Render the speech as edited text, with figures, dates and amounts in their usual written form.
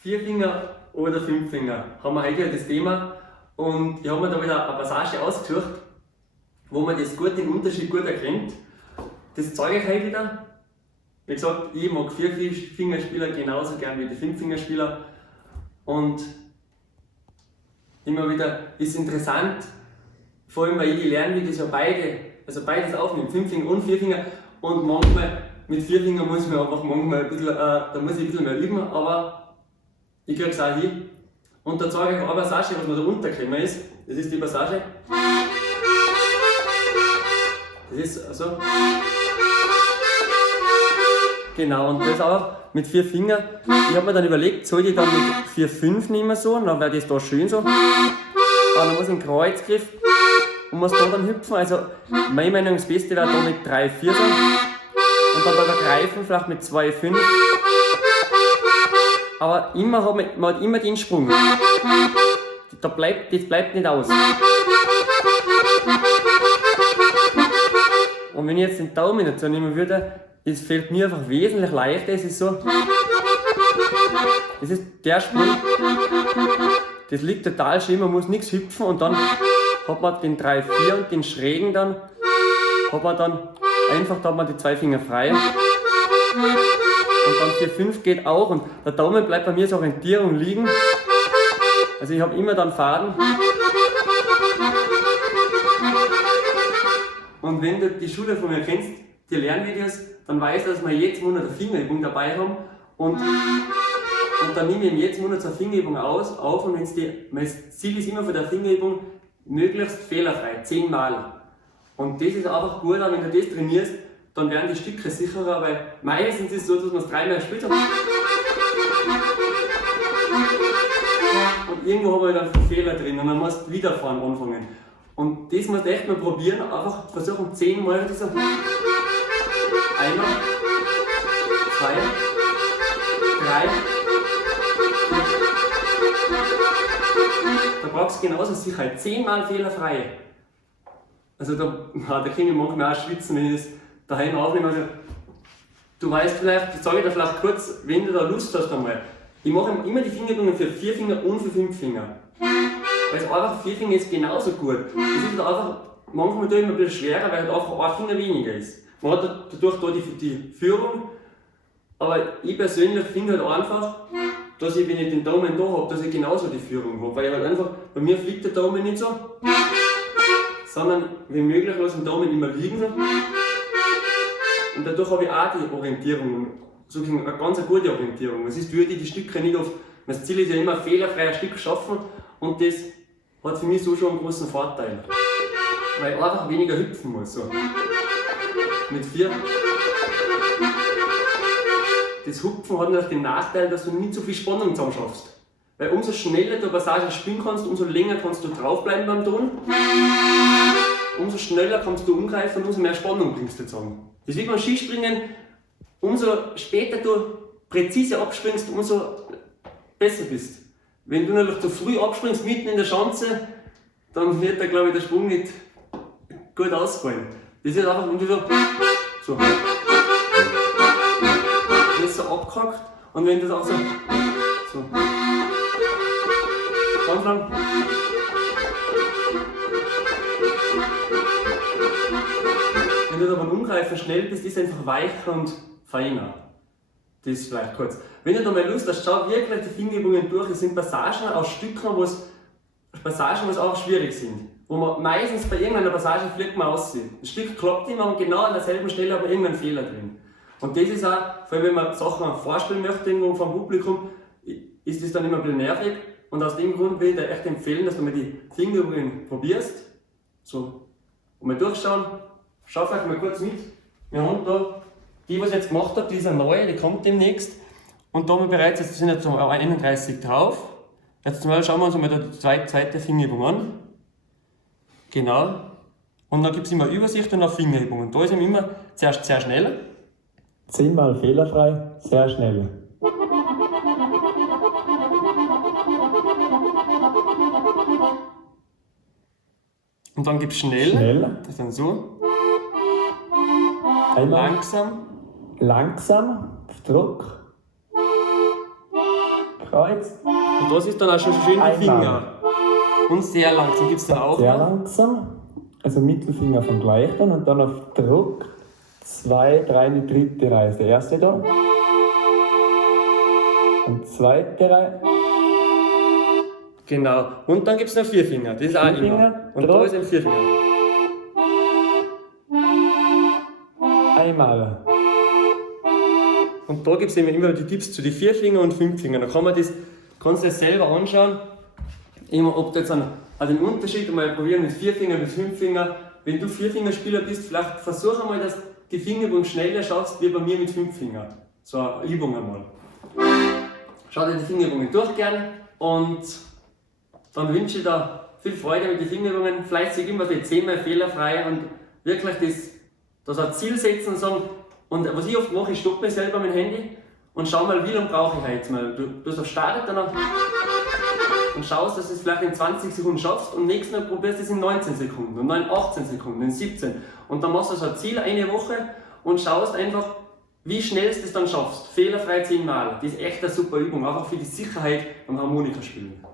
Vierfinger oder Fünffinger, haben wir heute das Thema. Und ich habe mir da wieder eine Passage ausgesucht, wo man das gut, den Unterschied gut erkennt. Das zeige ich heute wieder. Wie gesagt, ich mag Vierfingerspieler genauso gern wie die Fünffingerspieler. Und immer wieder ist interessant, vor allem weil ich lerne, wie das ja beides aufnimmt, Fünffinger und Vierfinger. Und manchmal mit Vierfinger muss man einfach manchmal ein bisschen, da muss ich ein bisschen mehr üben, aber ich kriege es auch hin. Und da zeige ich euch eine Passage, was mir da runtergekommen ist. Das ist die Passage. Das ist so. Genau, und das auch mit 4 Fingern. Ich habe mir dann überlegt, soll ich dann mit 4-5 nehmen so, dann wäre das da schön so. Aber dann muss ich einen Kreuzgriff und muss da dann hüpfen. Also meine Meinung, das Beste wäre da mit 3-4 so. Und dann da greifen, vielleicht mit 2-5. Aber immer man hat immer den Sprung. Das bleibt nicht aus. Und wenn ich jetzt den Daumen dazu nehmen würde, das fällt mir einfach wesentlich leichter. Es ist so. Das ist der Sprung. Das liegt total schön, man muss nichts hüpfen und dann hat man den 3-4 und den schrägen dann, hat man dann einfach, da hat man die 2 Finger frei. Und dann 4-5 geht auch und der Daumen bleibt bei mir als Orientierung liegen. Also ich habe immer dann Faden. Und wenn du die Schule von mir kennst, die Lernvideos, dann weißt du, dass wir jeden Monat eine Fingerübung dabei haben. Und dann nehme ich jeden Monat so eine Fingerübung auf und mein Ziel ist immer von der Fingerübung möglichst fehlerfrei, 10 Mal. Und das ist einfach gut, wenn du das trainierst, dann werden die Stücke sicherer, weil meistens ist es so, dass man es 3-mal spielt. Und irgendwo haben wir dann einen Fehler drin und dann musst du wieder vorne anfangen. Und das musst du echt mal probieren, einfach versuchen 10 Mal das so. 1, 2, 3. Da brauchst du genauso Sicherheit, 10 Mal fehlerfrei. Also da kann ich manchmal auch schwitzen, wenn ich das daheim aufnehme. Also, du weißt vielleicht, ich sage dir vielleicht kurz, wenn du da Lust hast einmal. Ich mache immer die Fingerübungen für 4 Finger und für 5 Finger. Weil es einfach 4 Finger ist genauso gut. Es ist einfach, manchmal tue ich mir ein bisschen schwerer, weil halt einfach ein Finger weniger ist. Man hat dadurch da die Führung, aber ich persönlich finde halt einfach, dass ich, wenn ich den Daumen da habe, dass ich genauso die Führung habe. Weil ich halt einfach, bei mir fliegt der Daumen nicht so, sondern wenn möglich lasse ich den Daumen immer liegen. Und dadurch habe ich auch die Orientierung, so eine ganz gute Orientierung. Es ist, würde ich die Stücke nicht oft, das Ziel ist ja immer fehlerfrei ein Stück schaffen und das hat für mich so schon einen großen Vorteil. Weil ich einfach weniger hüpfen muss. So. Mit 4. Das Hüpfen hat natürlich den Nachteil, dass du nicht so viel Spannung zusammen schaffst. Weil umso schneller du Passagen spielen kannst, umso länger kannst du draufbleiben beim Ton. Umso schneller kannst du umgreifen und umso mehr Spannung bringst du zusammen. Das ist wie beim Skispringen, umso später du präzise abspringst, umso besser bist. Wenn du natürlich zu früh abspringst, mitten in der Schanze, dann wird der, der Sprung nicht gut ausfallen. Das ist einfach, wenn du so das ist so abgehackt und wenn du das auch so ganz lang. Wenn du da beim Umgreifen schnell bist, ist es einfach weicher und feiner. Das ist vielleicht kurz. Wenn du da mal Lust hast, schau wirklich die Fingerübungen durch. Es sind Passagen aus Stücken, was auch schwierig sind. Wo man meistens bei irgendeiner Passage fliegt man aussieht. Das Stück klappt immer und genau an derselben Stelle hat man irgendeinen Fehler drin. Und das ist auch, vor allem wenn man Sachen vorspielen möchte irgendwo vom Publikum, ist das dann immer ein bisschen nervig. Und aus dem Grund will ich dir echt empfehlen, dass du mal die Fingerübungen probierst. So, und mal durchschauen. Schau vielleicht mal kurz mit. Wir haben da, die was ich jetzt gemacht habe, die ist eine neue, die kommt demnächst. Und da haben wir bereits, jetzt sind jetzt 31 drauf. Jetzt mal schauen wir uns mal die zweite Fingerübung an. Genau. Und dann gibt es immer Übersicht und auch Fingerübungen. Da ist immer zuerst sehr schnell. 10 Mal fehlerfrei, sehr schnell. Und dann gibt es schnell. Das ist dann so. Einmal Langsam. langsam, auf Druck. Kreuz. Und das ist dann auch schon schön die Einmal. Finger. Und sehr langsam gibt es dann auch Sehr noch. langsam. Also Mittelfinger vom gleichen und dann auf Druck 2, 3 die dritte Reihe. Der erste da. Und zweite Reihe. Genau. Und dann gibt es noch Vierfinger. Das ist auch Vierfinger, immer. Und Druck. da ist ein Vierfinger. Einmal. Und da gibt es immer die Tipps zu den Vierfinger und Fünffinger. Da kannst du das selber anschauen, immer, ob du jetzt den Unterschied mal probieren mit Vierfinger und mit Fünffinger. Wenn du Vierfingerspieler bist, vielleicht versuch einmal, dass du die Fingerübung schneller schaffst wie bei mir mit Fünffinger. So eine Übung einmal. Schau dir die Fingerübungen durch gerne und dann wünsche ich dir viel Freude mit den Fingerübungen. Vielleicht sag ich immer die 10-mal fehlerfrei und wirklich das ein Ziel setzen und sagen, und was ich oft mache, ich stoppe mich selber mit dem Handy und schau mal, wie lange brauche ich heute mal. Du hast auf Startet dann und schaust, dass du es vielleicht in 20 Sekunden schaffst und nächstes Mal probierst du es in 19 Sekunden und dann in 18 Sekunden, in 17. Und dann machst du so ein Ziel eine Woche und schaust einfach, wie schnell du es dann schaffst. Fehlerfrei 10 Mal. Das ist echt eine super Übung, einfach für die Sicherheit beim Harmonikaspielen.